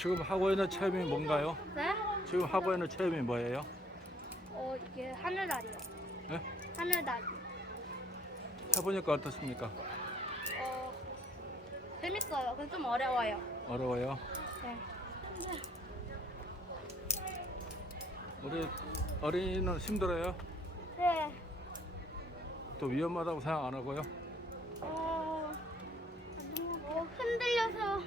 지금 하고 있는 체험이 뭔가요? 네? 지금 하고 있는 체험이 뭐예요? 어 이게 하늘다리요. 예? 하늘다리. 해보니까 어떻습니까? 어 재밌어요. 근데 좀 어려워요. 어려워요? 네. 우리 어린이는 힘들어요? 네. 또 위험하다고 생각 안 하고요? 어, 어 흔들려서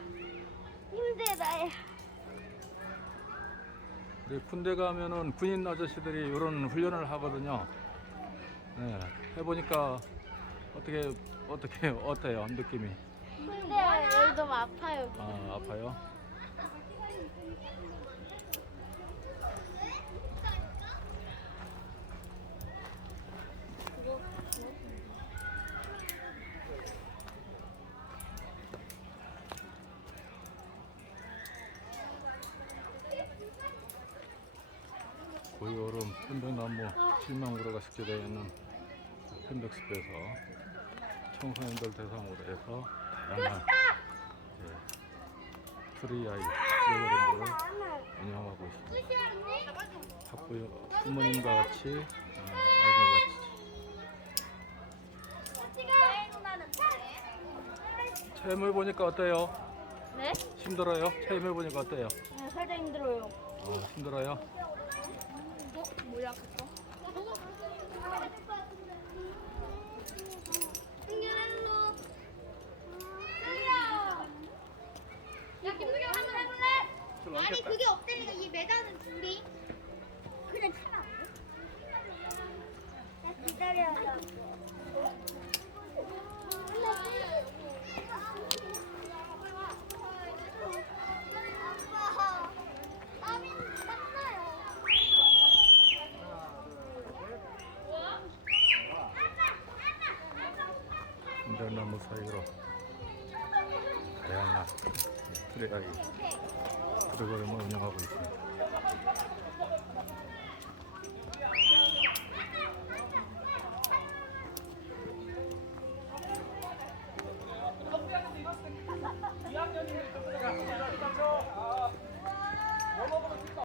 우리 군대 가면은 군인 아저씨들이 이런 훈련을 하거든요. 네, 해보니까 어떻게 어떻게 어때요 느낌이? 근데 여기 너무 아파요. 아 아파요? 고여름 편백나무 7만 그루가 식재되어 있는 편백숲에서 청소년들 대상으로 해서 다양한 이제 트리아이 프로그램을 운영하고 있습니다. 학부 부모님과 같이 어, 체험해 보니까 어때요? 네? 힘들어요? 체험해 보니까 어때요? 네, 살짝 힘들어요. 어, 힘들어요? 어? 뭐야 그거? 야 김승규 한번 해볼래? 아니 그게 없다니까 이 매다는 줄이 그냥 돼? 나 기다려 가라나무 사이로 다양한 트레이 프로그램을 운영하고 있습니다.